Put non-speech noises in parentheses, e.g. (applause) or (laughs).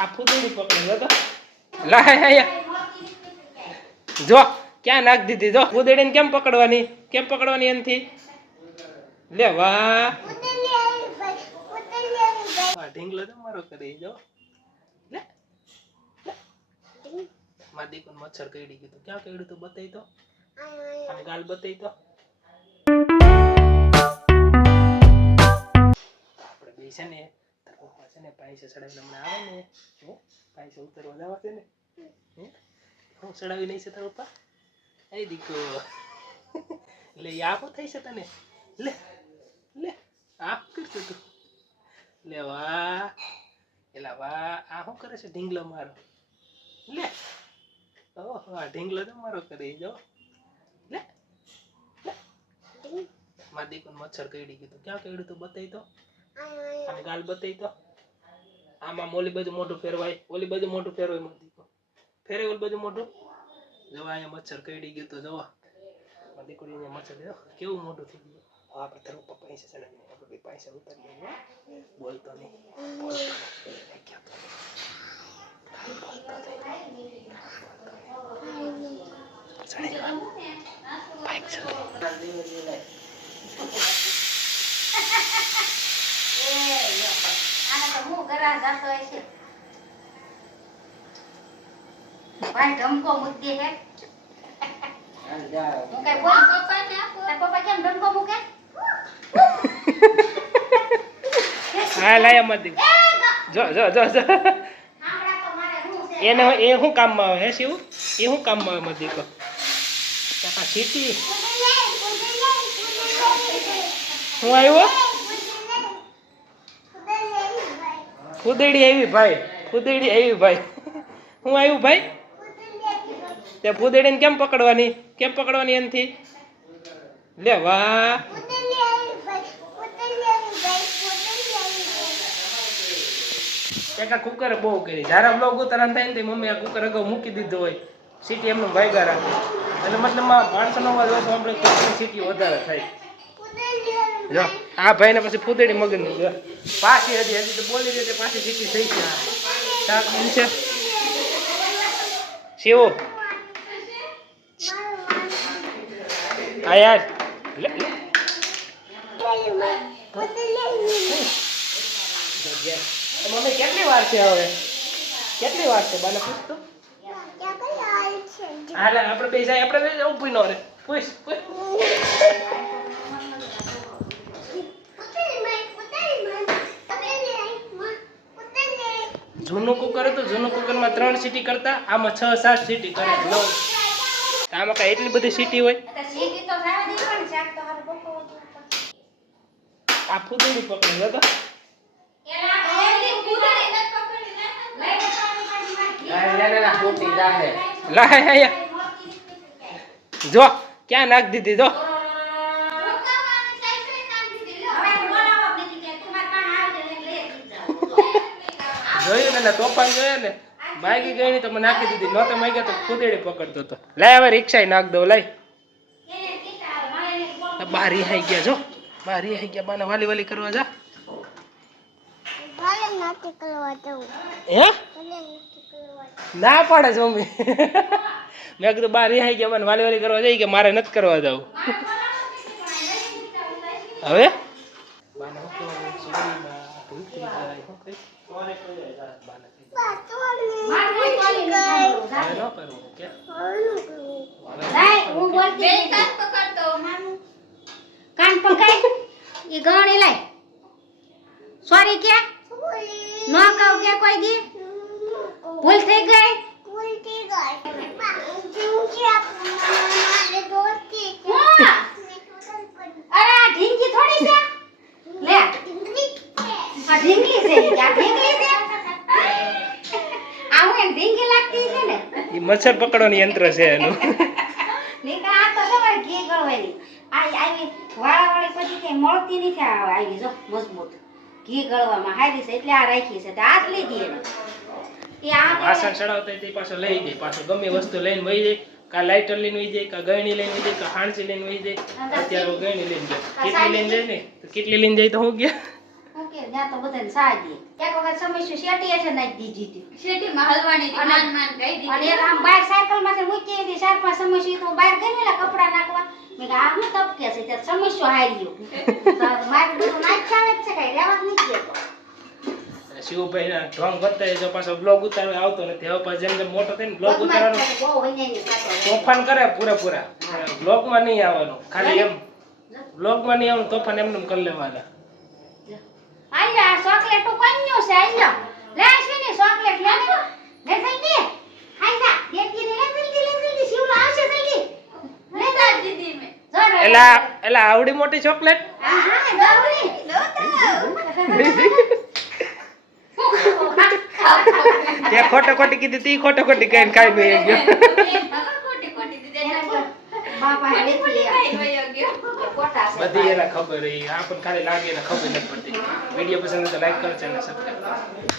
આ ફૂદડી પકડી જો તો લાય જો ક્યાં નાખ દીધી? જો ફૂદડીને કેમ પકડવાની? કેમ પકડવાની એનથી? લે વાહ. ઢીંગલો તો મારો કરી જો લે લે. મારી મચ્છર કરડી ગયું ક્યાં કરડ્યું તું બતાવી તો? આમ ગાલ બતાવી તો? આપણે બે છે ને પપ્પા છે ને પાંચ ચડાવીને હમણાં આવે ને. હે પાંચ ઉતરવા જવા છે ને. હે? હું, ચડાવી નહીં છે તારા પપ્પા? એ દીકો લે આપો થઈ છે તને. લે લે, આપ કરશે તું. લે, વાહ. એલા, વાહ. આ શું કરે છે, ઢીંગલો મારો? લે. ઓહો, આ ઢીંગલો તો મારો કરી જો. લે લે. મારી દીકરીને મચ્છર કરડી ગયું. ક્યાં કરડ્યું તું બતાવી તો. આમ ગાલ બતાવી તો. આમાં ઓલી બાજુ મોઢું ફેરવાય. ઓલી બાજુ મોઢું ફેરવાય દીકરો. ફેરે ઓલી બાજુ મોઢું? જવા અહીંયા મચ્છર કરડી ગયો તો જવા. દીકરી અહીંયા મચ્છર કેવું મોઢું થઈ ગયું? આપણે તારું પપ્પા પૈસા ચડાવીને આપણે પૈસા ઉતારી લઈએ બોલતો નહીં. બોલતો નહીં. ક્યાં તો ચડી ગયો બાઈક ચડી ભાઈ ધમકો મુદ્દે હું કઈ બોલ? તાર પપ્પા કેમ ધમકો મૂકે? હા લાયા મત દીકરો. જો જો જો જો. આમળા તો મારે શું છે? એને એ શું કામમાં આવે? હે શિવ? એ શું કામમાં આવે મત દીકરો? સીટી હું આવ્યો? ફૂદડી આવી ભાઈ ફૂદડી આવી ભાઈ. હું આવ્યું ભાઈ? તે ફૂદડીને કેમ પકડવાની? કેમ પકડવાની એનથી? લે વાહ. કાકા કુકર બહુ કરી. જ્યારે બ્લોગ ઉતારવાનું થાય ને તે મમ્મી આ કુકર અગાઉ મૂકી દીધો હોય. સીટી એમનું ભાગ્યા રાખે. એટલે મતલબમાં માણસોનો અવાજ ઓછો આપણે સીટી વધારે થાય. જો આ ભાઈને પછી ફૂદડી મગનની જો પાછી હજી હજી તો બોલી રહી પાછી સીટી થઈ છે. શાક છે. શિવો. આ યાર. મમ્મી કેટલી વાર છે હવે? કેટલી વાર છે? બાને પૂછ તો. હાલે આપણે બે જાય આપણે બે ઊભી નો રે પૂછ પૂછ. જૂનું કુકર હતું જૂનું કુકરમાં ત્રણ સીટી કરતા આમાં છ સાત સીટી કરે. નવ. આમાં કાંઈ એટલી બધી સીટી હોય? હતું. આ ફૂદડી પકડી તો. એલા એલી પૂરી નથી પકડી લઈ લે પાણી પાણી ના, ના, ના, ના, ફૂટી જાહે. લાય અહીંયા જો ક્યાં નાખ દીધી જો. ને તોફાન જોયું ને માગી ગઈ ની તો મને નાખી દીધી. નહોતો માગ્યા તો ફૂદડી પકડતો હતો. લાય હવે રિક્ષા નાખ દો લાય. આ બા રિહાઈ ગયા જો. બા રિહાઈ ગયા બાને વાલી વાલી કરવા જા. હે? ના પાડે છે મમ્મી મેં કીધું બાર રિહાઈ ગયા મને વાલી વાલી કરવા જઈ કે મારે નથી કરવા જવું. હવે? બાને કાન પકડ ઈ ગણી લાય સોરી કે નો કહું કે કોઈ દી ભૂલ થઈ ગઈ. હું? અરે આ ઢીંગી થોડી છે લે આ ઢીંગલી છે ઈ. આ ઢીંગલી છે આ હું એમ લાગતી છે ને? એ મચ્છર પકડવાનું યંત્ર છે એનું. નીકા આ તો ખબર કે ગળવાની. આ આવી વાળા વાળી પછી કે મળતી નથી આ આવી જો મજબૂત. ઘી ગળવામાં હારી છે એટલે આ રાખી છે. તે લીધી એને. એ આ વાસણ ચડાવતા તે પાછો લઈ જાય પાછો ગમે વસ્તુ લઈને વહી જાય. કા લાઇટર લઈને વહી જાય કા ગયણી લઈને વહી જાય કા હાણસી લઈને વહી જાય. અત્યારે ગણી ગયણી લઈને જાય. કેટલી લઈને જાય ને? તો કેટલી લઈને જાય તો હું ગયા કે ત્યાં તો બધાને સાહ એક વખત સમસ્યા શેટી હેઠે નાખી દીધી હતી. શેટીમાં હલવાની માન માન કહી દીધી. અને આમ બાર સાયકલ મૂકી હતી ચાર પાંચ સમસ્યા તો બહાર ગઈ ને કપડા નાખવા. મેં આ હું તપકે છે સમસ્યા હારી ગયો બધું નાખ્યા જ છે કઈ રહેવા જ નથી દેતો. અને શિવભાઈ ના ઢોંગ વધતા જાય પાછો બ્લોગ ઉતારવા આવતો નથી. હવે પાછો જેમ જેમ મોટો થાય ને બ્લોગ ઉતારવાનો. તોફાન કરે પૂરેપૂરા. બ્લોગમાં નહીં આવવાનું ખાલી એમ. બ્લોગમાં નહીં આવવાનું તોફાન એમને એમ કરી લેવાના. આલ્યા, આ ચોકલેટ તો કોઈનું છે, આલ્યા. લે અશ્વિની, ચોકલેટ લે ને. લે જલ્દી. ખાઈ જા. દેડકીને લે જલ્દી, લે જલ્દી. શિવલો આવશે જલ્દી. લે જ દીધી મેં. એલા એલા આવડી મોટી ચોકલેટ હા, હા, જાઉંની. તે ખોટો ખોટી કીધી તી ખોટો ખોટી ખાઈ ગઈ ગયો ખોટી ખોટી દીધી. (laughs) બધી એને ખબર રહી આપણને ખાલી લાગે એને ખબર નથી પડતી. વીડિયો પસંદ તો લાઈક કરો ચેનલ સબસ્ક્રાઈબ કરો.